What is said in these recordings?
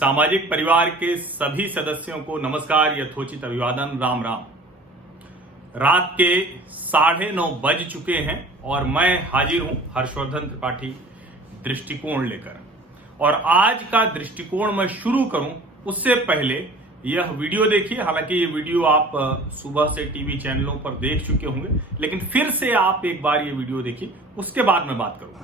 सामाजिक परिवार के सभी सदस्यों को नमस्कार, यथोचित अभिवादन, राम राम। रात के 9:30 बज चुके हैं और मैं हाजिर हूं हर्षवर्धन त्रिपाठी दृष्टिकोण लेकर। और आज का दृष्टिकोण मैं शुरू करूं उससे पहले यह वीडियो देखिए। हालांकि ये वीडियो आप सुबह से टीवी चैनलों पर देख चुके होंगे, लेकिन फिर से आप एक बार ये वीडियो देखिए, उसके बाद मैं बात करूंगा।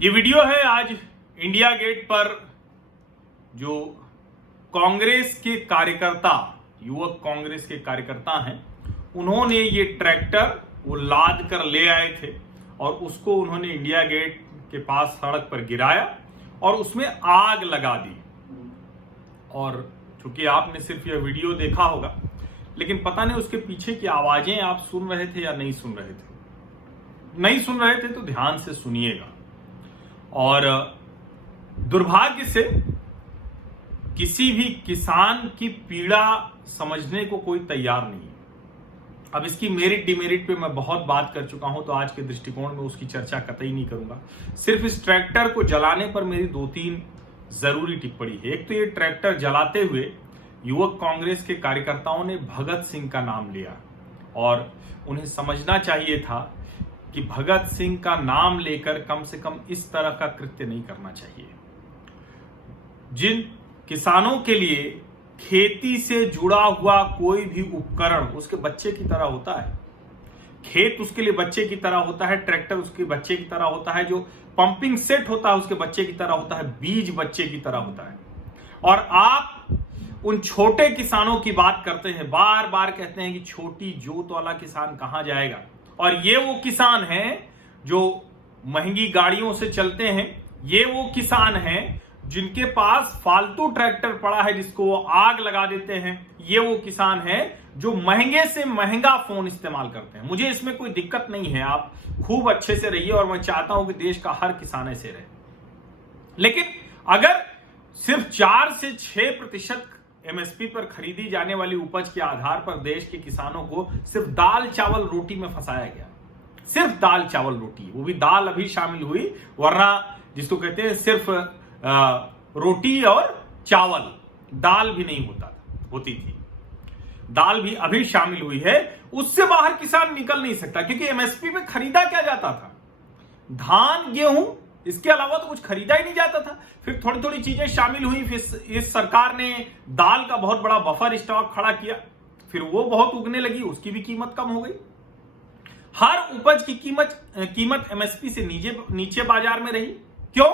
ये वीडियो है आज इंडिया गेट पर जो कांग्रेस के कार्यकर्ता, युवक कांग्रेस के कार्यकर्ता हैं, उन्होंने ये ट्रैक्टर वो लाद कर ले आए थे और उसको उन्होंने इंडिया गेट के पास सड़क पर गिराया और उसमें आग लगा दी। और चूंकि आपने सिर्फ यह वीडियो देखा होगा, लेकिन पता नहीं उसके पीछे की आवाजें आप सुन रहे थे या नहीं सुन रहे थे। नहीं सुन रहे थे तो ध्यान से सुनिएगा। और दुर्भाग्य से किसी भी किसान की पीड़ा समझने को कोई तैयार नहीं है। अब इसकी मेरिट डिमेरिट पे मैं बहुत बात कर चुका हूं, तो आज के दृष्टिकोण में उसकी चर्चा कतई नहीं करूंगा। सिर्फ इस ट्रैक्टर को जलाने पर मेरी 2-3 जरूरी टिप्पणी है। एक तो ये ट्रैक्टर जलाते हुए युवक कांग्रेस के कार्यकर्ताओं ने भगत सिंह का नाम लिया और उन्हें समझना चाहिए था कि भगत सिंह का नाम लेकर कम से कम इस तरह का कृत्य नहीं करना चाहिए। जिन किसानों के लिए खेती से जुड़ा हुआ कोई भी उपकरण उसके बच्चे की तरह होता है, खेत उसके लिए बच्चे की तरह होता है, ट्रैक्टर उसके बच्चे की तरह होता है, जो पंपिंग सेट होता है उसके बच्चे की तरह होता है, बीज बच्चे की तरह होता है। और आप उन छोटे किसानों की बात करते हैं, बार बार कहते हैं कि छोटी जोत वाला किसान कहां जाएगा। और ये वो किसान हैं जो महंगी गाड़ियों से चलते हैं, ये वो किसान हैं जिनके पास फालतू ट्रैक्टर पड़ा है जिसको वो आग लगा देते हैं, ये वो किसान हैं जो महंगे से महंगा फोन इस्तेमाल करते हैं। मुझे इसमें कोई दिक्कत नहीं है, आप खूब अच्छे से रहिए और मैं चाहता हूं कि देश का हर किसान ऐसे रहे। लेकिन अगर सिर्फ 4 से 6% एमएसपी पर खरीदी जाने वाली उपज के आधार पर देश के किसानों को सिर्फ दाल चावल रोटी में फंसाया गया, सिर्फ दाल चावल रोटी, वो भी दाल अभी शामिल हुई, वरना जिसको कहते हैं सिर्फ रोटी और चावल, दाल भी नहीं होती थी, दाल भी अभी शामिल हुई है। उससे बाहर किसान निकल नहीं सकता, क्योंकि एमएसपी में खरीदा क्या जाता था? धान, गेहूं, इसके अलावा तो कुछ खरीदा ही नहीं जाता था। फिर थोड़ी थोड़ी चीजें शामिल हुई, फिर इस सरकार ने दाल का बहुत बड़ा बफर स्टॉक खड़ा किया, फिर वो बहुत उगने लगी, उसकी भी कीमत कम हो गई। हर उपज की कीमत एमएसपी से नीचे बाजार में रही। क्यों?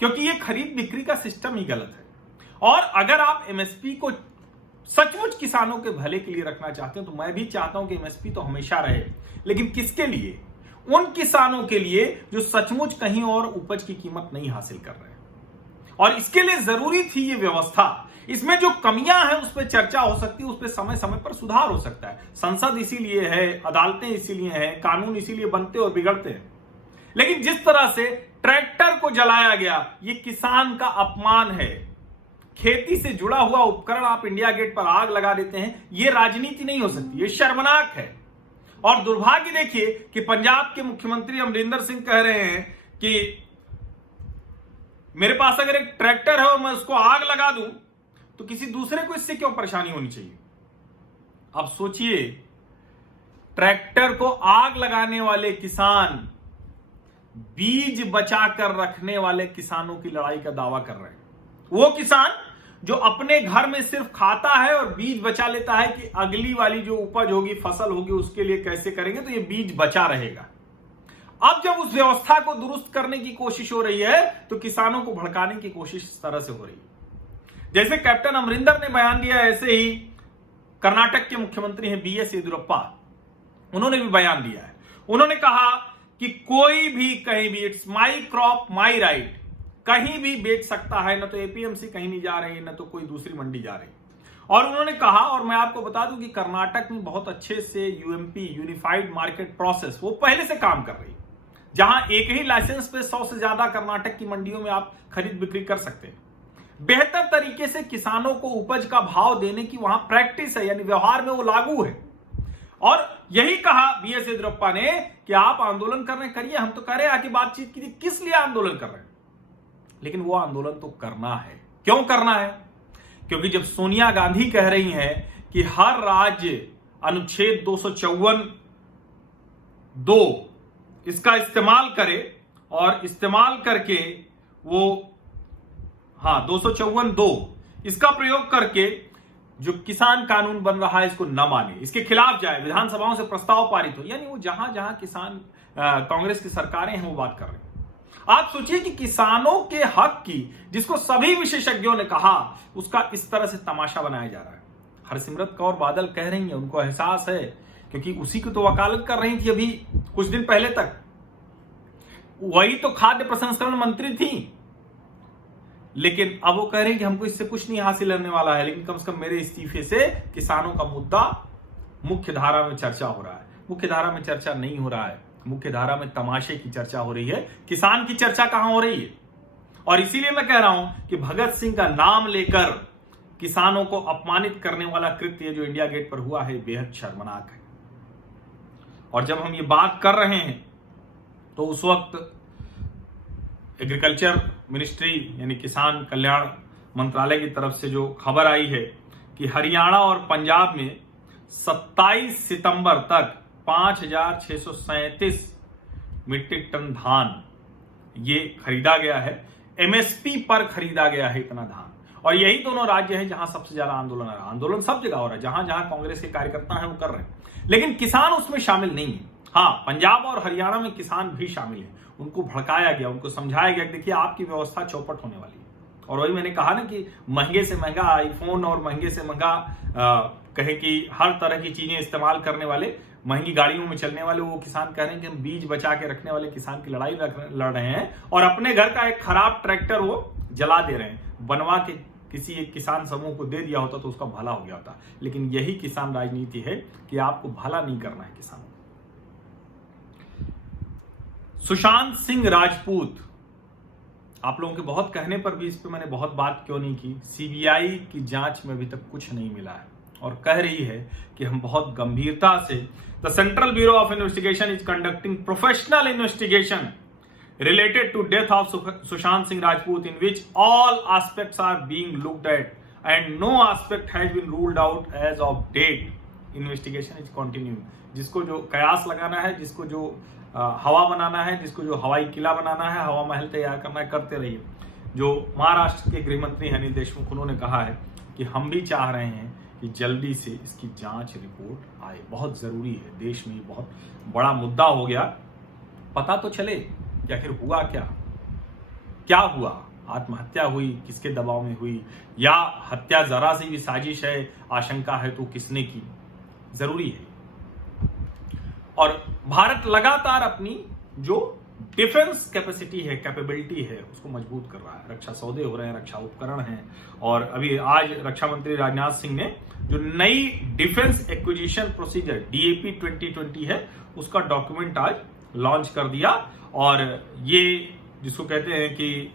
क्योंकि ये खरीद बिक्री का सिस्टम ही गलत है। और अगर आप एमएसपी को सचमुच किसानों के भले के लिए रखना चाहते हैं, तो मैं भी चाहता हूं कि एमएसपी तो हमेशा रहे, लेकिन किसके लिए? उन किसानों के लिए जो सचमुच कहीं और उपज की कीमत नहीं हासिल कर रहे हैं। और इसके लिए जरूरी थी ये व्यवस्था। इसमें जो कमियां हैं उस पर चर्चा हो सकती है, उस पर समय समय पर सुधार हो सकता है। संसद इसीलिए है, अदालतें इसीलिए हैं, कानून इसीलिए बनते और बिगड़ते हैं। लेकिन जिस तरह से ट्रैक्टर को जलाया गया, ये किसान का अपमान है। खेती से जुड़ा हुआ उपकरण आप इंडिया गेट पर आग लगा देते हैं, ये राजनीति नहीं हो सकती, ये शर्मनाक है। और दुर्भाग्य देखिए कि पंजाब के मुख्यमंत्री अमरिंदर सिंह कह रहे हैं कि मेरे पास अगर एक ट्रैक्टर है और मैं उसको आग लगा दूं तो किसी दूसरे को इससे क्यों परेशानी होनी चाहिए। अब सोचिए, ट्रैक्टर को आग लगाने वाले किसान बीज बचा कर रखने वाले किसानों की लड़ाई का दावा कर रहे हैं। वो किसान जो अपने घर में सिर्फ खाता है और बीज बचा लेता है कि अगली वाली जो उपज होगी, फसल होगी, उसके लिए कैसे करेंगे, तो ये बीज बचा रहेगा। अब जब उस व्यवस्था को दुरुस्त करने की कोशिश हो रही है तो किसानों को भड़काने की कोशिश इस तरह से हो रही है। जैसे कैप्टन अमरिंदर ने बयान दिया, ऐसे ही कर्नाटक के मुख्यमंत्री हैं BS येदियुरप्पा, उन्होंने भी बयान दिया है। उन्होंने कहा कि कोई भी कहीं भी, it's my crop my right, कहीं भी बेच सकता है, न तो APMC कहीं नहीं जा रही, न तो कोई दूसरी मंडी जा रही। और उन्होंने कहा, और मैं आपको बता दूं कि कर्नाटक में बहुत अच्छे से UMP यूनिफाइड मार्केट प्रोसेस वो पहले से काम कर रही है, जहां एक ही लाइसेंस पे 100 से ज्यादा कर्नाटक की मंडियों में आप खरीद बिक्री कर सकते हैं। बेहतर तरीके से किसानों को उपज का भाव देने की वहां प्रैक्टिस है, यानी व्यवहार में वो लागू है। और यही कहा BS येदियुरप्पा ने कि आप आंदोलन कर रहे हैं, करिए, हम तो कह रहे हैं, आके बातचीत कीजिए, किस लिए आंदोलन कर रहे हैं। लेकिन वो आंदोलन तो करना है। क्यों करना है? क्योंकि जब सोनिया गांधी कह रही हैं कि हर राज्य अनुच्छेद 254(2) इसका इस्तेमाल करे और इस्तेमाल करके वो 254(2) इसका प्रयोग करके जो किसान कानून बन रहा है इसको न माने, इसके खिलाफ जाए, विधानसभाओं से प्रस्ताव पारित हो, यानी वो जहां जहां किसान कांग्रेस की सरकारें हैं वो बात कर रहे हैं। आप सोचिए कि किसानों के हक की, जिसको सभी विशेषज्ञों ने कहा, उसका इस तरह से तमाशा बनाया जा रहा है। हरसिमरत कौर बादल कह रही हैं, उनको एहसास है, क्योंकि उसी की तो वकालत कर रही थी अभी कुछ दिन पहले तक, वही तो खाद्य प्रसंस्करण मंत्री थी। लेकिन अब वो कह रहे हैं कि हमको इससे कुछ नहीं हासिल होने वाला है, लेकिन कम से कम मेरे इस्तीफे से किसानों का मुद्दा मुख्य धारा में चर्चा हो रहा है। मुख्य धारा में चर्चा नहीं हो रहा है, मुख्य धारा में तमाशे की चर्चा हो रही है, किसान की चर्चा कहां हो रही है। और इसीलिए मैं कह रहा हूं कि भगत सिंह का नाम लेकर किसानों को अपमानित करने वाला कृत्य जो इंडिया गेट पर हुआ है, बेहद शर्मनाक है। और जब हम ये बात कर रहे हैं तो उस वक्त एग्रीकल्चर मिनिस्ट्री यानी किसान कल्याण मंत्रालय की तरफ से जो खबर आई है कि हरियाणा और पंजाब में 27 सितंबर तक 5,637 मीट्रिक टन धान ये खरीदा गया है, MSP पर खरीदा गया है इतना धान। और यही दोनों राज्य हैं जहां सबसे ज्यादा आंदोलन आ रहा है। आंदोलन सब जगह हो रहा है, जहां जहां कांग्रेस के कार्यकर्ता हैं वो कर रहे हैं, लेकिन किसान उसमें शामिल नहीं है। हाँ, पंजाब और हरियाणा में किसान भी शामिल है, उनको भड़काया गया, उनको समझाया गया कि देखिए आपकी व्यवस्था चौपट होने वाली है। और वही मैंने कहा ना कि महंगे से महंगा आईफोन और महंगे से महंगा कहे कि हर तरह की चीजें इस्तेमाल करने वाले, महंगी गाड़ियों में चलने वाले वो किसान कह रहे हैं कि हम बीज बचा के रखने वाले किसान की लड़ाई लड़ रहे हैं, और अपने घर का एक खराब ट्रैक्टर वो जला दे रहे हैं। बनवा के किसी एक किसान समूह को दे दिया होता तो उसका भला हो गया होता। लेकिन यही किसान राजनीति है कि आपको भला नहीं करना है किसानों। सुशांत सिंह राजपूत, आप लोगों के बहुत कहने पर भी इस पे मैंने बहुत बात क्यों नहीं की, CBI की जांच में अभी तक कुछ नहीं मिला है और कह रही है कि हम बहुत गंभीरता से, the central bureau of investigation is conducting professional investigation related to death of Sushant Singh Rajput, in which all aspects are being looked at and no aspect has been ruled out as of date. Investigation is continuing. जिसको जो कयास लगाना है, जिसको जो हवा बनाना है, जिसको जो हवाई किला बनाना है, हवा महल तैयार करना है, करते रहिए। जो महाराष्ट्र के गृह मंत्री अनिल देशमुख, उन्होंने कहा है कि हम भी चाह रहे हैं कि जल्दी से इसकी जांच रिपोर्ट आए, बहुत जरूरी है। देश में बहुत बड़ा मुद्दा हो गया, पता तो चले कि आखिर हुआ क्या हुआ, आत्महत्या हुई, किसके दबाव में हुई, या हत्या जरा सी भी साजिश है, आशंका है तो किसने की, जरूरी है। और भारत लगातार अपनी जो डिफेंस कैपेसिटी है, कैपेबिलिटी है, उसको मजबूत कर रहा है। रक्षा सौदे हो रहे हैं, रक्षा उपकरण हैं, और अभी आज रक्षा मंत्री राजनाथ सिंह ने जो नई डिफेंस एक्विजिशन प्रोसीजर DAP 2020 है, उसका डॉक्यूमेंट आज लॉन्च कर दिया। और ये जिसको कहते हैं कि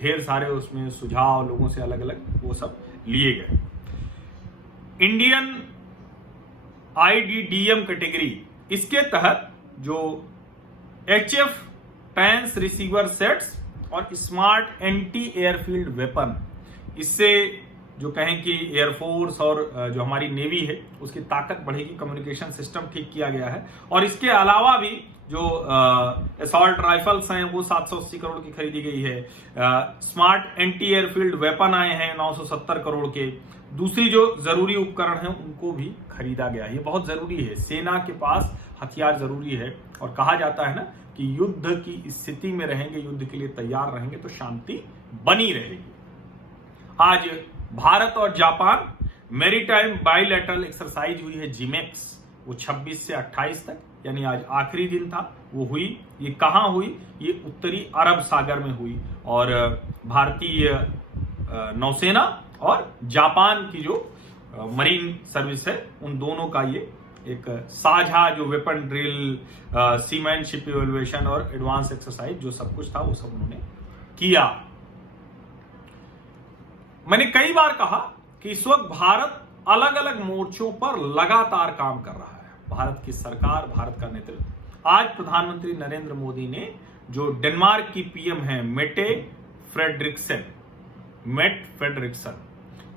ढेर सारे उसमें सुझाव लोगों से अलग अलग वो सब लिए गए। इंडियन IDDM कैटेगरी, इसके तहत जो HF टैंक्स रिसीवर सेट्स और स्मार्ट एंटी एयरफील्ड वेपन, इससे जो कहें कि एयरफोर्स और जो हमारी नेवी है उसकी ताकत बढ़ेगी, कम्युनिकेशन सिस्टम ठीक किया गया है। और इसके अलावा भी जो असॉल्ट राइफल्स हैं वो 780 करोड़ की खरीदी गई है। स्मार्ट एंटी एयरफील्ड वेपन आए हैं 970 करोड़ के। दूसरी जो जरूरी उपकरण हैं उनको भी खरीदा गया है। ये बहुत जरूरी है, सेना के पास हथियार जरूरी है। और कहा जाता है ना कि युद्ध की स्थिति में रहेंगे, युद्ध के लिए तैयार रहेंगे तो शांति बनी रहेगी। आज भारत और जापान मैरीटाइम बाइलैटरल एक्सरसाइज हुई है जिमेक्स, वो 26 से 28 तक, यानी आज आखिरी दिन था, वो हुई। ये कहाँ हुई? ये उत्तरी अरब सागर में हुई। और भारतीय नौसेना और जापान की जो मरीन सर्विस है उन दोनों का ये एक साझा जो वेपन ड्रिल, सीमैनशिप इवैल्यूएशन और एडवांस एक्सरसाइज जो सब कुछ था वो सब उन्होंने किया। मैंने कई बार कहा कि इस वक्त भारत अलग अलग मोर्चों पर लगातार काम कर रहा है। भारत की सरकार, भारत का नेतृत्व। आज प्रधानमंत्री नरेंद्र मोदी ने जो डेनमार्क की पीएम है मेटे फ्रेडरिक्सन,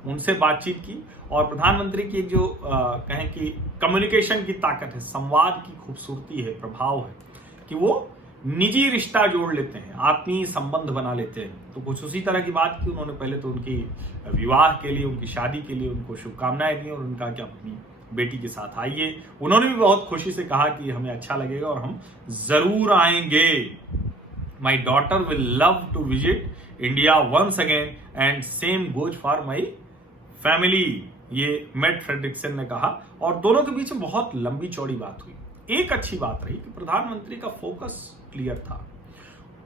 उनसे बातचीत की। और प्रधानमंत्री की जो कहें कि कम्युनिकेशन की ताकत है, संवाद की खूबसूरती है, प्रभाव है कि वो निजी रिश्ता जोड़ लेते हैं, आत्मीय संबंध बना लेते हैं। तो कुछ उसी तरह की बात की उन्होंने। पहले तो उनकी विवाह के लिए, उनकी शादी के लिए उनको शुभकामनाएं दी और उनका कि अपनी बेटी के साथ आइए। उन्होंने भी बहुत खुशी से कहा कि हमें अच्छा लगेगा और हम जरूर आएंगे। My daughter will love to visit India once again and same goes for my family, ये मेट फ्रेडरिक्सन ने कहा। और दोनों के बीच में बहुत लंबी चौड़ी बात हुई। एक अच्छी बात रही कि प्रधानमंत्री का फोकस क्लियर था।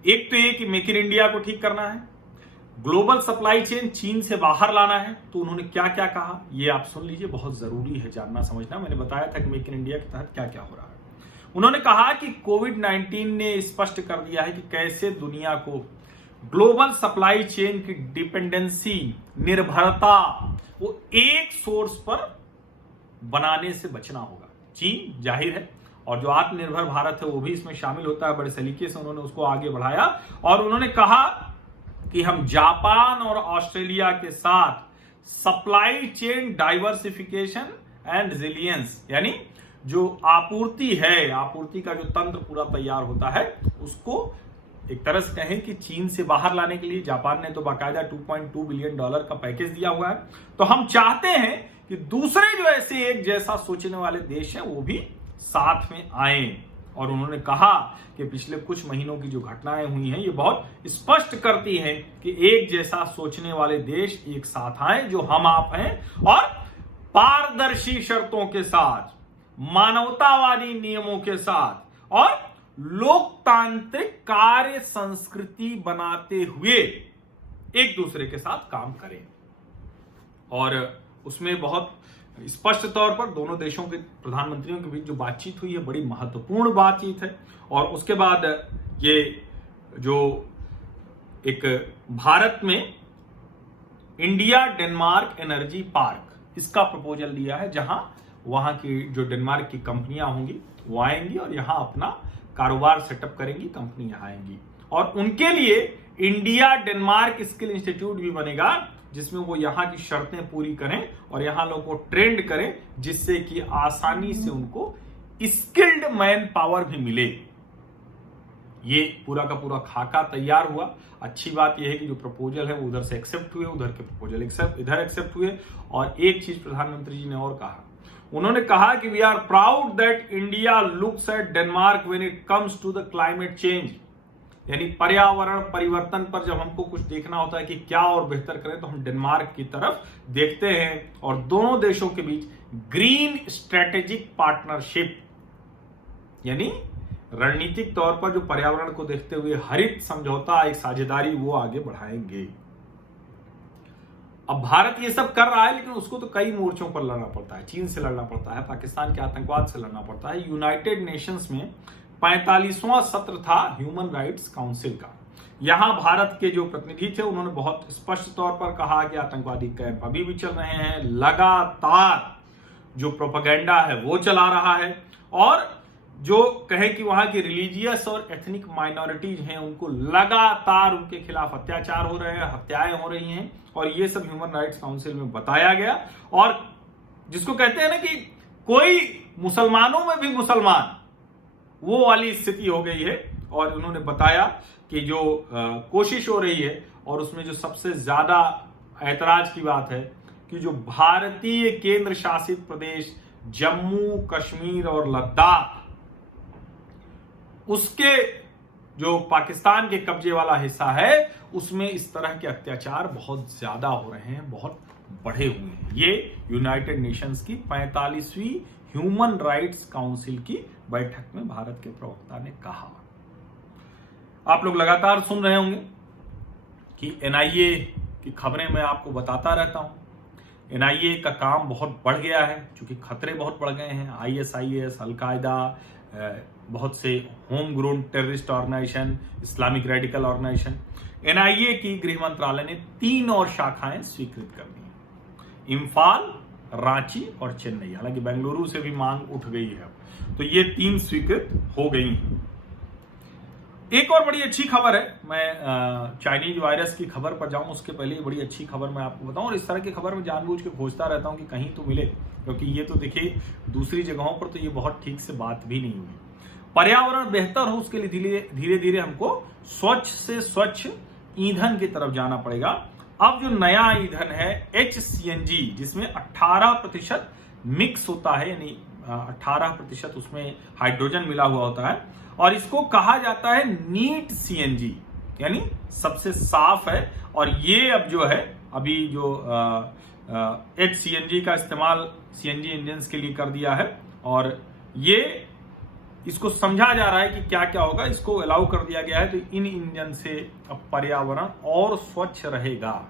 एक तो ये कि मेक इन इंडिया को ठीक करना है, ग्लोबल सप्लाई चेन चीन से बाहर लाना है। तो उन्होंने क्या क्या कहा ये आप सुन लीजिए, बहुत जरूरी है जानना समझना। मैंने बताया था कि मेक इन इंडिया के तहत क्या क्या हो रहा है। उन्होंने कहा कि कोविड-19 ने स्पष्ट कर दिया है कि कैसे दुनिया को ग्लोबल सप्लाई चेन की डिपेंडेंसी, निर्भरता, वो एक सोर्स पर बनाने से बचना होगा। चीन जाहिर है, और जो आत्मनिर्भर भारत है वो भी इसमें शामिल होता है। बड़े सलीके से उन्होंने उसको आगे बढ़ाया और उन्होंने कहा कि हम जापान और ऑस्ट्रेलिया के साथ supply chain diversification and resilience, यानी जो आपूर्ति है, आपूर्ति का जो तंत्र पूरा तैयार होता है उसको एक तरह से कहें कि चीन से बाहर लाने के लिए जापान ने तो बाकायदा $2.2 बिलियन का पैकेज दिया हुआ है। तो हम चाहते हैं कि दूसरे जो ऐसे एक जैसा सोचने वाले देश हैं वो भी साथ में आए। और उन्होंने कहा कि पिछले कुछ महीनों की जो घटनाएं हुई हैं ये बहुत स्पष्ट करती हैं कि एक जैसा सोचने वाले देश एक साथ आए, जो हम आप हैं, और पारदर्शी शर्तों के साथ, मानवतावादी नियमों के साथ और लोकतांत्रिक कार्य संस्कृति बनाते हुए एक दूसरे के साथ काम करें। और उसमें बहुत स्पष्ट तौर पर दोनों देशों के प्रधानमंत्रियों के बीच जो बातचीत हुई है बड़ी महत्वपूर्ण बातचीत है। और उसके बाद ये जो एक भारत में इंडिया डेनमार्क एनर्जी पार्क, इसका प्रपोजल दिया है, जहां वहां की जो डेनमार्क की कंपनियां होंगी वो आएंगी और यहां अपना कारोबार सेटअप करेंगी, कंपनी यहां आएंगी। और उनके लिए इंडिया डेनमार्क स्किल इंस्टीट्यूट भी बनेगा, जिसमें वो यहां की शर्तें पूरी करें और यहां लोगों को ट्रेंड करें, जिससे कि आसानी से उनको स्किल्ड मैन पावर भी मिले। ये पूरा का पूरा खाका तैयार हुआ। अच्छी बात यह है कि जो प्रपोजल है वो उधर से एक्सेप्ट हुए, उधर के प्रपोजल इधर एक्सेप्ट हुए। और एक चीज प्रधानमंत्री जी ने और कहा, उन्होंने कहा कि we are proud that India looks at Denmark when it comes to the climate change, यानी पर्यावरण परिवर्तन पर जब हमको कुछ देखना होता है कि क्या और बेहतर करें तो हम डेनमार्क की तरफ देखते हैं। और दोनों देशों के बीच ग्रीन स्ट्रेटेजिक पार्टनरशिप, यानी रणनीतिक तौर पर जो पर्यावरण को देखते हुए हरित समझौता, एक साझेदारी, वो आगे बढ़ाएंगे। अब भारत ये सब कर रहा है, लेकिन उसको तो कई मोर्चों पर लड़ना पड़ता है। चीन से लड़ना पड़ता है, पाकिस्तान के आतंकवाद से लड़ना पड़ता है। यूनाइटेड नेशंस में 45वां सत्र था ह्यूमन राइट्स काउंसिल का। यहां भारत के जो प्रतिनिधि थे उन्होंने बहुत स्पष्ट तौर पर कहा कि आतंकवादी कैंप अभी भी चल रहे हैं, लगातार जो प्रोपेगेंडा है वो चला रहा है, और जो कहे कि वहां की रिलीजियस और एथनिक माइनॉरिटीज हैं उनको लगातार उनके खिलाफ अत्याचार हो रहे हैं, हत्याएं हो रही हैं। और ये सब ह्यूमन राइट्स काउंसिल में बताया गया। और जिसको कहते हैं ना कि कोई मुसलमानों में भी मुसलमान, वो वाली स्थिति हो गई है। और उन्होंने बताया कि जो कोशिश हो रही है और उसमें जो सबसे ज्यादा ऐतराज की बात है कि जो भारतीय केंद्र शासित प्रदेश जम्मू कश्मीर और लद्दाख, उसके जो पाकिस्तान के कब्जे वाला हिस्सा है, उसमें इस तरह के अत्याचार बहुत ज्यादा हो रहे हैं, बहुत बढ़े हुए हैं। ये यूनाइटेड नेशंस की 45वीं ह्यूमन राइट्स काउंसिल की बैठक में भारत के प्रवक्ता ने कहा। आप लोग लगातार सुन रहे होंगे कि एनआईए की खबरें मैं आपको बताता रहता हूं। एनआईए का काम बहुत बढ़ गया है क्योंकि खतरे बहुत बढ़ गए हैं। आईएसआईएस, अलकायदा, बहुत से home grown terrorist organisation, Islamic radical organisation. NIA की गृह मंत्रालय ने 3 और शाखाएं स्वीकृत कर दी, इम्फाल, रांची और चेन्नई। हालांकि बेंगलुरु से भी मांग उठ गई है, तो ये 3 स्वीकृत हो गई हैं। एक और बड़ी अच्छी खबर है, मैं चाइनीज वायरस की खबर पर जाऊं उसके पहले बड़ी अच्छी खबर मैं आपको बताऊं। और इस तरह की खबर मैं जानबूझ के खोजता रहता हूं कि कहीं तो मिले, क्योंकि ये तो देखिए दूसरी जगहों पर तो ये बहुत ठीक से बात भी नहीं हुई। पर्यावरण बेहतर हो उसके लिए धीरे धीरे हमको स्वच्छ से स्वच्छ ईंधन की तरफ जाना पड़ेगा। अब जो नया ईंधन है HCNG, जिसमें 18% मिक्स होता है, यानी 18% उसमें हाइड्रोजन मिला हुआ होता है, और इसको कहा जाता है नीट CNG, यानी सबसे साफ है। और ये अब जो है, अभी जो HCNG का इस्तेमाल CNG इंजन के लिए कर दिया है, और ये इसको समझा जा रहा है कि क्या क्या होगा, इसको अलाउ कर दिया गया है। तो इन इंजन से अब पर्यावरण और स्वच्छ रहेगा।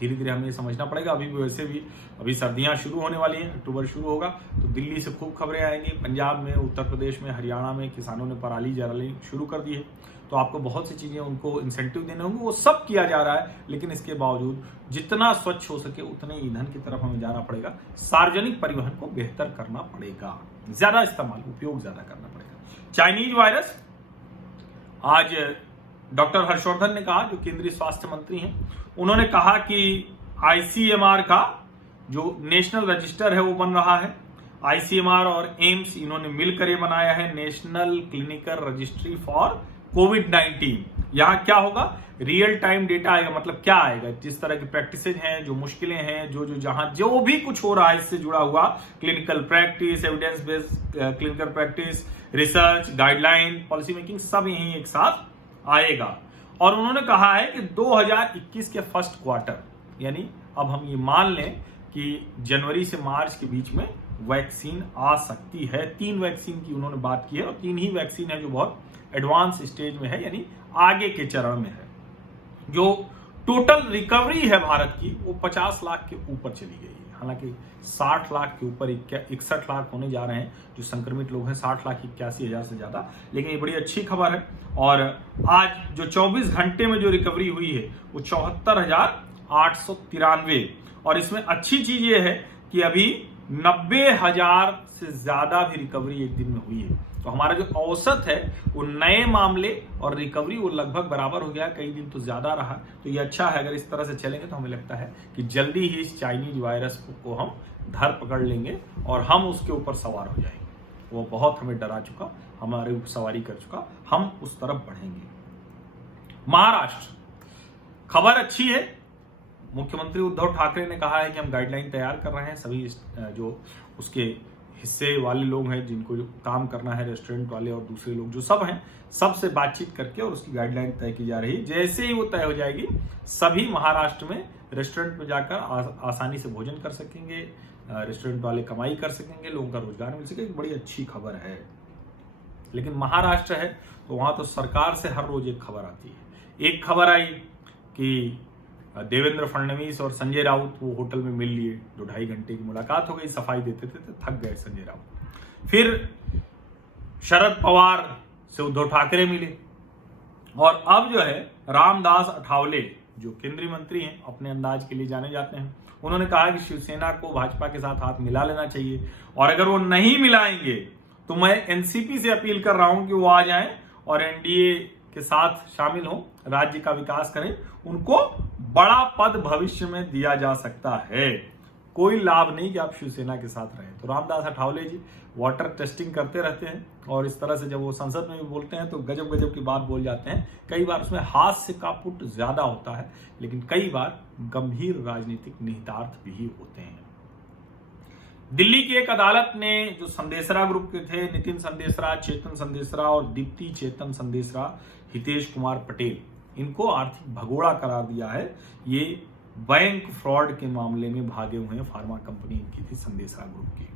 धीरे धीरे हमें समझना पड़ेगा। अभी भी वैसे भी अभी सर्दियां शुरू होने वाली हैं, अक्टूबर शुरू होगा तो दिल्ली से खूब खबरें आएंगी। पंजाब में, उत्तर प्रदेश में, हरियाणा में किसानों ने पराली जलानी शुरू कर दी है, तो आपको बहुत सी चीजें उनको इंसेंटिव देने होंगे, वो सब किया जा रहा है। लेकिन इसके बावजूद जितना स्वच्छ हो सके उतने ईंधन की तरफ हमें जाना पड़ेगा। सार्वजनिक परिवहन को बेहतर करना पड़ेगा, ज्यादा इस्तेमाल, उपयोग ज्यादा करना पड़ेगा। चाइनीज वायरस, आज डॉक्टर हर्षवर्धन ने कहा, जो केंद्रीय स्वास्थ्य मंत्री हैं, उन्होंने कहा कि ICMR का जो नेशनल रजिस्टर है वो बन रहा है। ICMR और एम्स इन्होंने मिलकर ये बनाया है नेशनल क्लिनिकल रजिस्ट्री फॉर कोविड-19। यहां क्या होगा, रियल टाइम डेटा आएगा। मतलब क्या आएगा, जिस तरह की प्रैक्टिसेज हैं, जो मुश्किलें हैं, जहां जो भी कुछ हो रहा है इससे जुड़ा हुआ, clinical practice, evidence based clinical practice, research, guideline, policy making, सब यहीं एक साथ आएगा। और उन्होंने कहा है कि 2021 के फर्स्ट क्वार्टर, यानी अब हम ये मान लें कि जनवरी से मार्च के बीच में वैक्सीन आ सकती है। 3 वैक्सीन की उन्होंने बात की है, और 3 ही वैक्सीन है जो बहुत एडवांस स्टेज में है, यानी आगे के चरण में है। जो टोटल रिकवरी है भारत की, वो 50 लाख के ऊपर चली गई है। हालांकि 60 लाख के ऊपर 61 लाख होने जा रहे हैं जो संक्रमित लोग हैं, 60,81,000 से ज्यादा। लेकिन ये बड़ी अच्छी खबर है। और आज जो 24 घंटे में जो रिकवरी हुई है वो 74,893। और इसमें अच्छी चीज ये है कि अभी 90,000 से ज्यादा भी रिकवरी एक दिन में हुई है। तो हमारा जो औसत है वो नए मामले और रिकवरी वो लगभग बराबर हो गया, कई दिन तो ज्यादा रहा। तो ये अच्छा है, अगर इस तरह से चलेंगे तो हमें लगता है कि जल्दी ही इस चाइनीज वायरस को हम धर पकड़ लेंगे और हम उसके ऊपर सवार हो जाएंगे। वो बहुत हमें डरा चुका, हमारे ऊपर सवारी कर चुका, हम उस तरफ बढ़ेंगे। महाराष्ट्र, खबर अच्छी है। मुख्यमंत्री उद्धव ठाकरे ने कहा है कि हम गाइडलाइन तैयार कर रहे हैं। सभी जो उसके हिस्से वाले लोग हैं, जिनको जो काम करना है, रेस्टोरेंट वाले और दूसरे लोग जो सब हैं, सबसे बातचीत करके और उसकी गाइडलाइन तय की जा रही है। जैसे ही वो तय हो जाएगी, सभी महाराष्ट्र में रेस्टोरेंट में जाकर आसानी से भोजन कर सकेंगे, रेस्टोरेंट वाले कमाई कर सकेंगे, लोगों का रोजगार मिल सकेगा। बड़ी अच्छी खबर है। लेकिन महाराष्ट्र है तो वहां तो सरकार से हर रोज एक खबर आती है। एक खबर आई कि देवेंद्र फडणवीस और संजय राउत वो होटल में मिल लिए, 2-2.5 घंटे की मुलाकात हो गई, सफाई देते थे तो थक गए संजय राउत। फिर शरद पवार से उद्धव ठाकरे मिले, और अब जो है रामदास अठावले जो केंद्रीय मंत्री हैं, अपने अंदाज के लिए जाने जाते हैं, उन्होंने कहा कि शिवसेना को भाजपा के साथ हाथ मिला लेना चाहिए, और अगर वो नहीं मिलाएंगे तो मैं एनसीपी से अपील कर रहा हूं कि वो आ जाएं और एनडीए के साथ शामिल हो, राज्य का विकास करें। उनको बड़ा पद भविष्य में दिया जा सकता है। कोई लाभ नहीं कि आप शिवसेना के साथ रहें। तो रामदास अठावले जी वाटर टेस्टिंग करते रहते हैं और इस तरह से जब वो संसद में भी बोलते हैं तो गजब गजब की बात बोल जाते हैं। कई बार उसमें हास्य का पुट ज्यादा होता है, लेकिन कई बार गंभीर राजनीतिक निहितार्थ भी होते हैं। दिल्ली की एक अदालत ने जो संदेशरा ग्रुप के थे, नितिन संदेशरा, चेतन संदेशरा और दीप्ति चेतन संदेशरा, हितेश कुमार पटेल, इनको आर्थिक भगोड़ा करार दिया है। ये बैंक फ्रॉड के मामले में भागे हुए हैं। फार्मा कंपनी इनकी थी, संदेशरा ग्रुप की।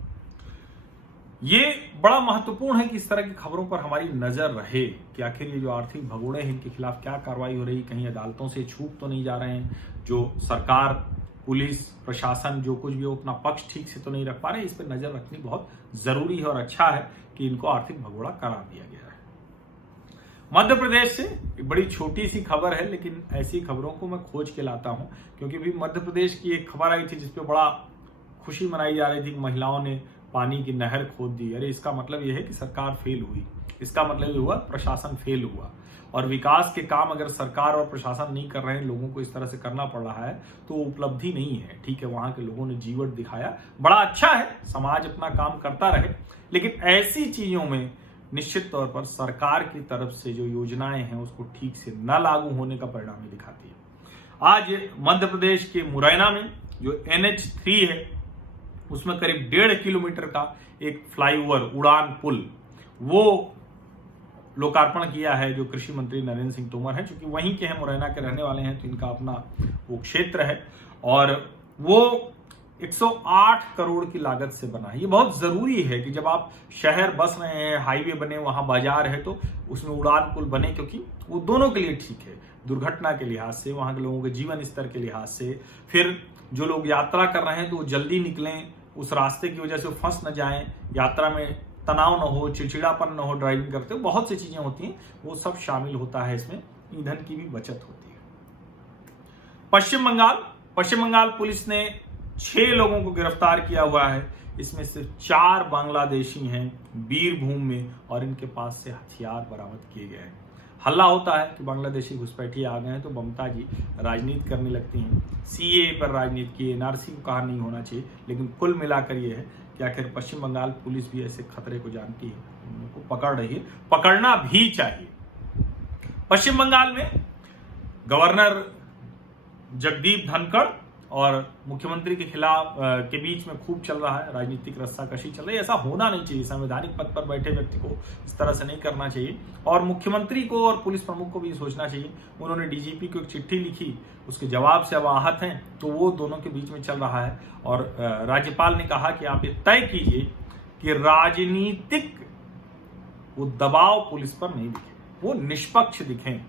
ये बड़ा महत्वपूर्ण है कि इस तरह की खबरों पर हमारी नजर रहे कि आखिर ये जो आर्थिक भगोड़े हैं इनके खिलाफ क्या कार्रवाई हो रही, कहीं अदालतों से छूट तो नहीं जा रहे हैं, जो सरकार, पुलिस, प्रशासन जो कुछ भी हो अपना पक्ष ठीक से तो नहीं रख पा रहे। इस पर नजर रखनी बहुत जरूरी है और अच्छा है कि इनको आर्थिक भगोड़ा करार दिया गया है। मध्य प्रदेश से एक बड़ी छोटी सी खबर है, लेकिन ऐसी खबरों को मैं खोज के लाता हूं क्योंकि अभी मध्य प्रदेश की एक खबर आई थी जिसपे बड़ा खुशी मनाई जा रही थी कि महिलाओं ने पानी की नहर खोद दी। अरे इसका मतलब यह है कि सरकार फेल हुई, इसका मतलब ये हुआ प्रशासन फेल हुआ। और विकास के काम अगर सरकार और प्रशासन नहीं कर रहे हैं, लोगों को इस तरह से करना पड़ रहा है तो उपलब्धि नहीं है। ठीक है, वहां के लोगों ने जीवट दिखाया, बड़ा अच्छा है, समाज अपना काम करता रहे, लेकिन ऐसी चीजों में निश्चित तौर पर सरकार की तरफ से जो योजनाएं हैं उसको ठीक से न लागू होने का परिणाम ही दिखाती है। आज मध्य प्रदेश के मुरैना में जो NH3 है उसमें करीब 1.5 किलोमीटर का एक फ्लाईओवर, उड़ान पुल, वो लोकार्पण किया है जो कृषि मंत्री नरेंद्र सिंह तोमर हैं। चूंकि वहीं के हैं, मुरैना के रहने वाले हैं, तो इनका अपना वो क्षेत्र है और वो 108 करोड़ की लागत से बना है। ये बहुत जरूरी है कि जब आप शहर बस रहे हैं, हाईवे बने, वहां बाजार है, तो उसमें उड़ान पुल बने, क्योंकि वो दोनों के लिए ठीक है, दुर्घटना के लिहाज से, वहां के लोगों के जीवन स्तर के लिहाज से, फिर जो लोग यात्रा कर रहे हैं तो वो जल्दी निकलें, उस रास्ते की वजह से फंस न जाएं, यात्रा में तनाव न हो, चिड़चिड़ापन न हो ड्राइविंग करते हो, बहुत सी चीजें होती हैं, वो सब शामिल होता है इसमें। ईंधन की भी बचत होती है। पश्चिम बंगाल पुलिस ने 6 लोगों को गिरफ्तार किया हुआ है। इसमें सिर्फ 4 बांग्लादेशी हैं बीरभूम में और इनके पास से हथियार बरामद किए गए हैं। हल्ला होता है कि बांग्लादेशी घुसपैठिए आ गए हैं तो ममता जी राजनीति करने लगती हैं, CAA पर राजनीति की, NRC को कहा नहीं होना चाहिए, लेकिन कुल मिलाकर ये है कि आखिर पश्चिम बंगाल पुलिस भी ऐसे खतरे को जानती है, उनको पकड़ रही है, पकड़ना भी चाहिए। पश्चिम बंगाल में गवर्नर जगदीप धनखड़ और मुख्यमंत्री के खिलाफ के बीच में खूब चल रहा है, राजनीतिक रस्साकशी चल रही है। ऐसा होना नहीं चाहिए, संवैधानिक पद पर बैठे व्यक्ति को इस तरह से नहीं करना चाहिए और मुख्यमंत्री को और पुलिस प्रमुख को भी सोचना चाहिए। उन्होंने DGP को एक चिट्ठी लिखी, उसके जवाब से अब आहत हैं, तो वो दोनों के बीच में चल रहा है और राज्यपाल ने कहा कि आप ये तय कीजिए कि राजनीतिक वो दबाव पुलिस पर नहीं दिखे, वो निष्पक्ष दिखें।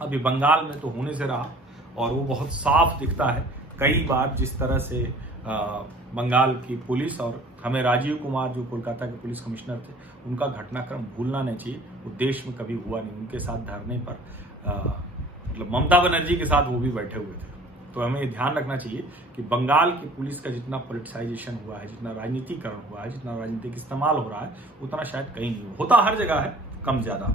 अभी बंगाल में तो होने से रहा और वो बहुत साफ दिखता है। कई बार जिस तरह से बंगाल की पुलिस, और हमें राजीव कुमार जो कोलकाता के पुलिस कमिश्नर थे, उनका घटनाक्रम भूलना नहीं चाहिए। वो देश में कभी हुआ नहीं, उनके साथ धरने पर मतलब ममता बनर्जी के साथ वो भी बैठे हुए थे। तो हमें ध्यान रखना चाहिए कि बंगाल की पुलिस का जितना पॉलिटिसाइजेशन हुआ है, जितना राजनीतिकरण हुआ है, जितना राजनीतिक इस्तेमाल हो रहा है, उतना शायद कहीं नहीं होता, हर जगह है, कम ज्यादा।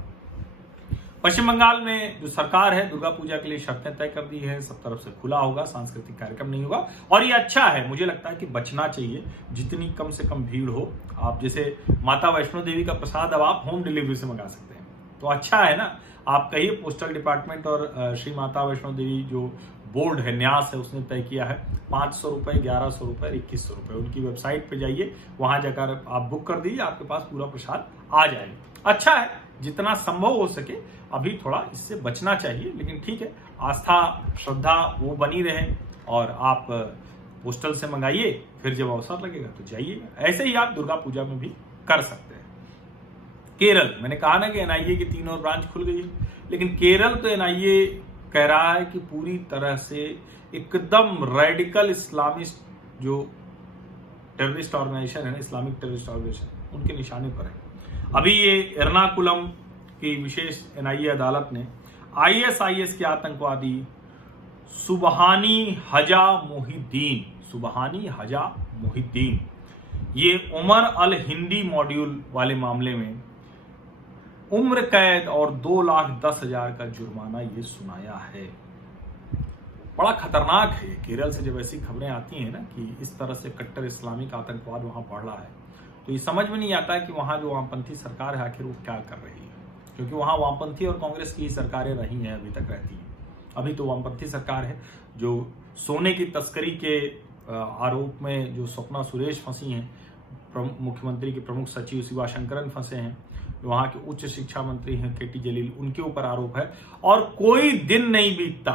पश्चिम बंगाल में जो सरकार है दुर्गा पूजा के लिए शर्तें तय कर दी है, सब तरफ से खुला होगा, सांस्कृतिक कार्यक्रम नहीं होगा और ये अच्छा है। मुझे लगता है कि बचना चाहिए, जितनी कम से कम भीड़ हो। आप जैसे माता वैष्णो देवी का प्रसाद अब आप होम डिलीवरी से मंगा सकते हैं, तो अच्छा है ना। आप कहिए पोस्टल डिपार्टमेंट और श्री माता वैष्णो देवी जो बोर्ड है, न्यास है, उसने तय किया है 500 रुपए, 1100 रुपए, 2100 रुपए। उनकी वेबसाइट पे जाइए, वहां जाकर आप बुक कर दीजिए, आपके पास पूरा प्रसाद आ जाएगा। अच्छा है, जितना संभव हो सके अभी थोड़ा इससे बचना चाहिए, लेकिन ठीक है, आस्था श्रद्धा वो बनी रहे और आप पोस्टल से मंगाइए, फिर जब अवसर लगेगा तो जाइएगा। ऐसे ही आप दुर्गा पूजा में भी कर सकते हैं। केरल, मैंने कहा ना कि NIA की 3 और ब्रांच खुल गई है, लेकिन केरल तो NIA कह रहा है कि पूरी तरह से एकदम रेडिकल इस्लामिस्ट जो टेररिस्ट ऑर्गेनाइजेशन है ना, इस्लामिक टेररिस्ट ऑर्गेनाइजेशन, उनके निशाने पर है। अभी ये एर्नाकुलम की विशेष NIA अदालत ने ISIS के आतंकवादी सुबहानी हजा मोहिद्दीन, ये उमर अल हिंदी मॉड्यूल वाले मामले में उम्र कैद और 2,10,000 का जुर्माना ये सुनाया है। बड़ा खतरनाक है। केरल से जब ऐसी खबरें आती हैं ना कि इस तरह से कट्टर इस्लामिक आतंकवाद वहाँ बढ़ रहा है, तो ये समझ में नहीं आता है कि वहाँ जो वामपंथी सरकार है आखिर वो क्या कर रही है, क्योंकि वहाँ वामपंथी और कांग्रेस की ही सरकारें रही हैं, अभी तक रहती हैं। अभी तो वामपंथी सरकार है जो सोने की तस्करी के आरोप में जो स्वप्ना सुरेश फंसी हैं, मुख्यमंत्री के प्रमुख सचिव शिवाशंकरन फंसे हैं, वहाँ के उच्च शिक्षा मंत्री हैं केटी जलील, उनके ऊपर आरोप है और कोई दिन नहीं बीतता।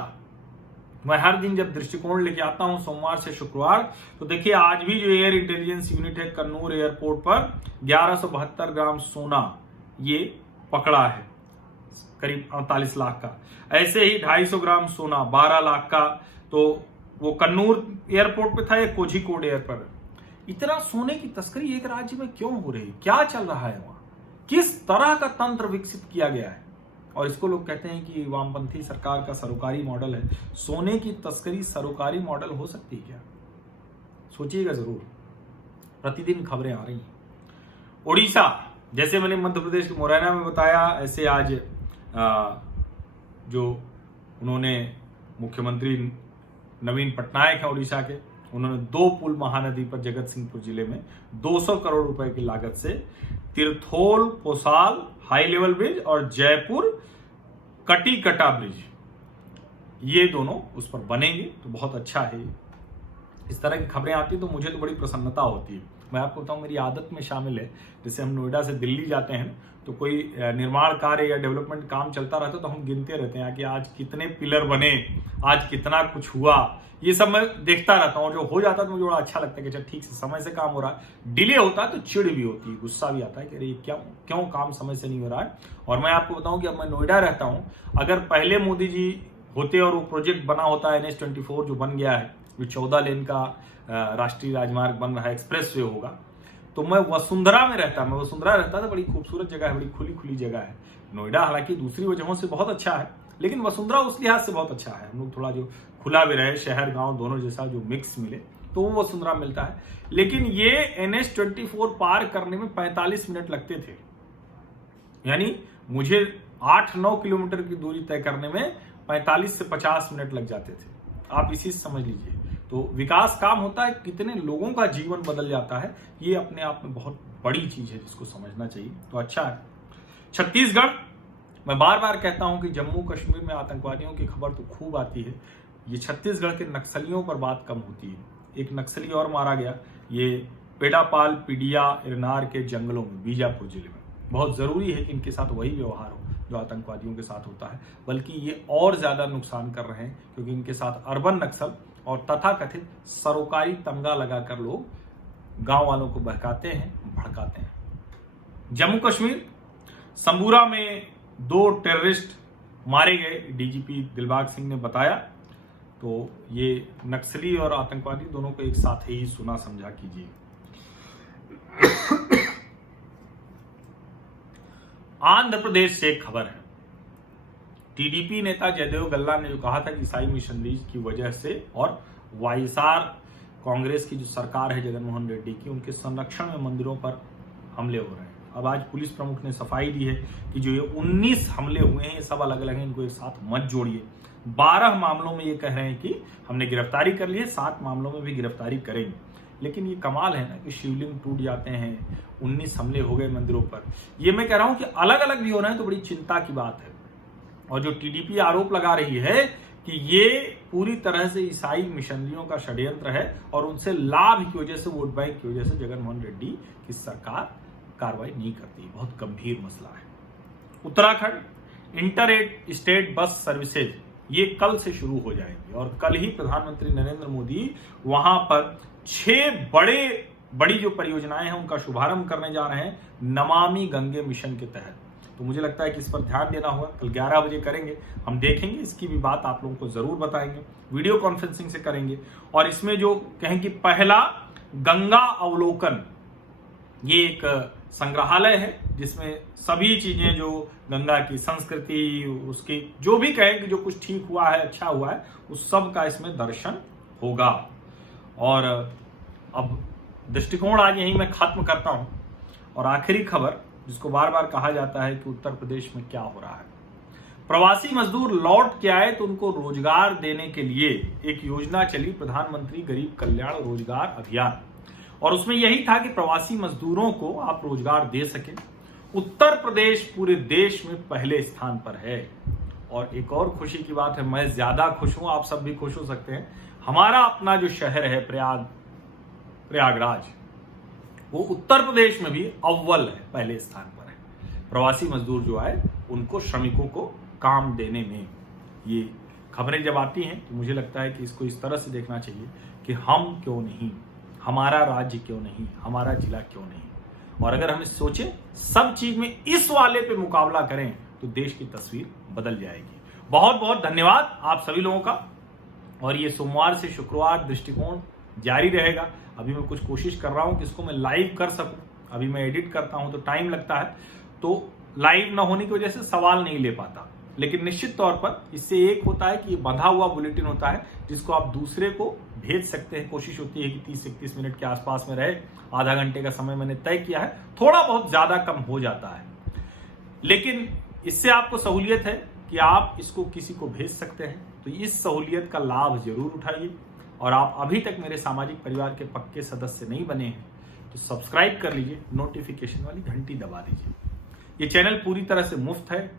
मैं हर दिन जब दृष्टिकोण लेके आता हूं सोमवार से शुक्रवार, तो देखिए आज भी जो एयर इंटेलिजेंस यूनिट है कन्नूर एयरपोर्ट पर 1172 ग्राम सोना ये पकड़ा है, करीब 48 लाख का। ऐसे ही 250 ग्राम सोना 12 लाख का, तो वो कन्नूर एयरपोर्ट पे था या कोझिकोड एयरपोर्ट पर। इतना सोने की तस्करी एक राज्य में क्यों हो रही है, क्या चल रहा है वहां, किस तरह का तंत्र विकसित किया गया है? और इसको लोग कहते हैं कि वामपंथी सरकार का सरोकारी मॉडल है। सोने की तस्करी सरोकारी मॉडल हो सकती है क्या? सोचिएगा जरूर। प्रतिदिन खबरें आ रही हैं। ओडिशा, जैसे मैंने मध्य प्रदेश के मुरैना में बताया, ऐसे आज जो उन्होंने मुख्यमंत्री नवीन पटनायक है उड़ीसा के, उन्होंने 2 पुल महानदी पर जगत सिंहपुर जिले में 200 करोड़ रुपए की लागत से तिरथोल पोसाल हाई लेवल ब्रिज और जयपुर कटीकटा ब्रिज, ये दोनों उस पर बनेंगे, तो बहुत अच्छा है। इस तरह की खबरें आती तो मुझे तो बड़ी प्रसन्नता होती है। मैं आपको बताऊं, मेरी आदत में शामिल है, जैसे हम नोएडा से दिल्ली जाते हैं तो कोई निर्माण कार्य या डेवलपमेंट काम चलता रहता है तो हम गिनते रहते हैं कि आज कितने पिलर बने, आज कितना कुछ हुआ, ये सब मैं देखता रहता हूँ। और जो हो जाता है तो मुझे बड़ा अच्छा लगता है कि अच्छा ठीक से समय से काम हो रहा है। डिले होता है तो चिड़ भी होती है, गुस्सा भी आता है कि अरे क्यों काम समय से नहीं हो रहा है। और मैं आपको बताऊं कि अब मैं नोएडा रहता हूं, अगर पहले मोदी जी होते और वो प्रोजेक्ट बना होता NH-24 जो बन गया है, जो 14 लेन का राष्ट्रीय राजमार्ग बन रहा है, एक्सप्रेस वे होगा, तो मैं वसुंधरा में रहता। मैं वसुंधरा रहता था, बड़ी खूबसूरत जगह है, बड़ी खुली खुली जगह है। नोएडा हालांकि दूसरी वजहों से बहुत अच्छा है, लेकिन वसुंधरा उस लिहाज से बहुत अच्छा है, हम लोग थोड़ा जो खुला भी रहे, शहर गांव दोनों जैसा जो मिक्स मिले, तो वो वसुंधरा मिलता है। लेकिन ये NH-24 पार करने में 45 मिनट लगते थे, यानी मुझे 8-9 किलोमीटर की दूरी तय करने में 45 से 50 मिनट लग जाते थे। आप इसी से समझ लीजिए। तो विकास काम होता है, कितने लोगों का जीवन बदल जाता है, ये अपने आप में बहुत बड़ी चीज है जिसको समझना चाहिए। तो अच्छा है। छत्तीसगढ़, मैं बार बार कहता हूं कि जम्मू कश्मीर में आतंकवादियों की खबर तो खूब आती है, ये छत्तीसगढ़ के नक्सलियों पर बात कम होती है। एक नक्सली और मारा गया, ये पेड़ापाल पिडिया इरनार के जंगलों में, बीजापुर जिले में। बहुत जरूरी है कि इनके साथ वही व्यवहार हो जो आतंकवादियों के साथ होता है, बल्कि ये और ज्यादा नुकसान कर रहे हैं, क्योंकि इनके साथ अर्बन नक्सल और तथाकथित सरोकारी तमगा लगाकर लोग गांव वालों को बहकाते हैं, भड़काते हैं। जम्मू कश्मीर, संबूरा में 2 टेररिस्ट मारे गए, डीजीपी दिलबाग सिंह ने बताया। तो ये नक्सली और आतंकवादी दोनों को एक साथ ही सुना समझा कीजिए। आंध्र प्रदेश से एक खबर है। टीडीपी नेता जयदेव गल्ला ने जो कहा था कि ईसाई मिशनरीज की वजह से और वाईएसआर कांग्रेस की जो सरकार है जगनमोहन रेड्डी की, उनके संरक्षण में मंदिरों पर हमले हो रहे हैं। अब आज पुलिस प्रमुख ने सफाई दी है कि जो ये 19 हमले हुए हैं ये सब अलग अलग हैं, इनको एक साथ मत जोड़िए। 12 मामलों में ये कह रहे हैं कि हमने गिरफ्तारी कर ली है, 7 मामलों में भी गिरफ्तारी करेंगे। लेकिन ये कमाल है ना कि शिवलिंग टूट जाते हैं, 19 हमले हो गए मंदिरों पर। ये मैं कह रहा हूं कि अलग अलग भी हो रहे हैं तो बड़ी चिंता की बात है। और जो टीडीपी आरोप लगा रही है कि ये पूरी तरह से ईसाई मिशनरियों का षड्यंत्र है और उनसे लाभ की वजह से, वोट बैंक की वजह से जगनमोहन रेड्डी की सरकार कार्रवाई नहीं करती, बहुत गंभीर मसला है। Uttarakhand, inter state bus services ये कल से शुरू हो जाएंगी और कल ही प्रधानमंत्री नरेंद्र मोदी वहां पर 6 बड़ी जो परियोजनाएं हैं उनका शुभारंभ करने जा रहे हैं नमामि गंगे मिशन के तहत। तो मुझे लगता है कि इस पर ध्यान देना होगा। कल 11 बजे करेंगे, हम देखेंगे, इसकी भी बात आप लोगों को जरूर बताएंगे, वीडियो कॉन्फ्रेंसिंग से करेंगे। और इसमें जो कहें कि पहला गंगा अवलोकन, ये एक संग्रहालय है जिसमें सभी चीजें जो गंगा की संस्कृति, उसकी जो भी कहें कि जो कुछ ठीक हुआ है, अच्छा हुआ है, उस सब का इसमें दर्शन होगा। और अब दृष्टिकोण आज यहीं मैं खत्म करता हूं। और आखिरी खबर जिसको बार बार कहा जाता है कि उत्तर प्रदेश में क्या हो रहा है। प्रवासी मजदूर लौट के आए तो उनको रोजगार देने के लिए एक योजना चली, प्रधानमंत्री गरीब कल्याण रोजगार अभियान, और उसमें यही था कि प्रवासी मजदूरों को आप रोजगार दे सकें। उत्तर प्रदेश पूरे देश में पहले स्थान पर है। और एक और खुशी की बात है, मैं ज्यादा खुश हूं, आप सब भी खुश हो सकते हैं, हमारा अपना जो शहर है प्रयागराज, वो उत्तर प्रदेश में भी अव्वल है, पहले स्थान पर है। प्रवासी मजदूर जो आए उनको, श्रमिकों को काम देने में। ये खबरें जब आती हैं तो मुझे लगता है कि इसको इस तरह से देखना चाहिए कि हम क्यों नहीं, हमारा राज्य क्यों नहीं, हमारा जिला क्यों नहीं। और अगर हम सोचें, सब चीज में इस वाले पे मुकाबला करें तो देश की तस्वीर बदल जाएगी। बहुत बहुत धन्यवाद आप सभी लोगों का। और ये सोमवार से शुक्रवार दृष्टिकोण जारी रहेगा। अभी मैं कुछ कोशिश कर रहा हूं कि इसको मैं लाइव कर सकूं। अभी मैं एडिट करता हूं तो टाइम लगता है, तो लाइव ना होने की वजह से सवाल नहीं ले पाता, लेकिन निश्चित तौर पर इससे एक होता है कि ये बंधा हुआ बुलेटिन होता है जिसको आप दूसरे को भेज सकते हैं। कोशिश होती है कि 30 से 31 मिनट के आसपास में रहे। आधा घंटे का समय मैंने तय किया है, थोड़ा बहुत ज्यादा कम हो जाता है, लेकिन इससे आपको सहूलियत है कि आप इसको किसी को भेज सकते हैं। तो इस सहूलियत का लाभ जरूर उठाइए। और आप अभी तक मेरे सामाजिक परिवार के पक्के सदस्य नहीं बने हैं तो सब्सक्राइब कर लीजिए, नोटिफिकेशन वाली घंटी दबा दीजिए। ये चैनल पूरी तरह से मुफ्त है,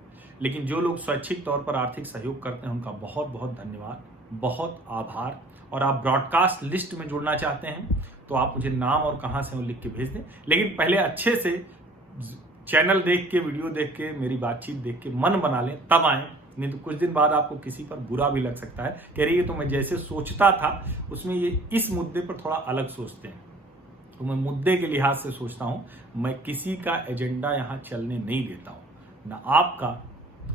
लेकिन जो लोग स्वैच्छिक तौर पर आर्थिक सहयोग करते हैं उनका बहुत बहुत धन्यवाद, बहुत आभार। और आप ब्रॉडकास्ट लिस्ट में जुड़ना चाहते हैं तो आप मुझे नाम और कहां से वो लिख के भेज दें, लेकिन पहले अच्छे से चैनल देख के, वीडियो देख के, मेरी बातचीत देख के मन बना लें, तब आए। नहीं तो कुछ दिन बाद आपको किसी पर बुरा भी लग सकता है, कह रही है तो मैं जैसे सोचता था उसमें ये इस मुद्दे पर थोड़ा अलग सोचते हैं। तो मैं मुद्दे के लिहाज से सोचता हूं, मैं किसी का एजेंडा यहां चलने नहीं देता हूं, ना आपका,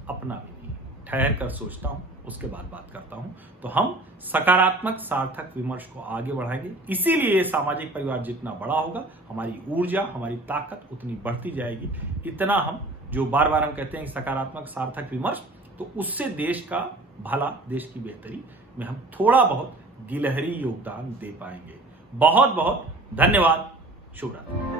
अपना भी नहीं। ठहर कर सोचता हूं, उसके बाद बात करता हूं। तो हम सकारात्मक सार्थक विमर्श को आगे बढ़ाएंगे। इसीलिए सामाजिक परिवार जितना बड़ा होगा, हमारी ऊर्जा, हमारी ताकत उतनी बढ़ती जाएगी। इतना हम जो बार बार हम कहते हैं सकारात्मक सार्थक विमर्श, तो उससे देश का भला, देश की बेहतरी में हम थोड़ा बहुत गिलहरी योगदान दे पाएंगे। बहुत बहुत धन्यवाद। शुभ रात्रि।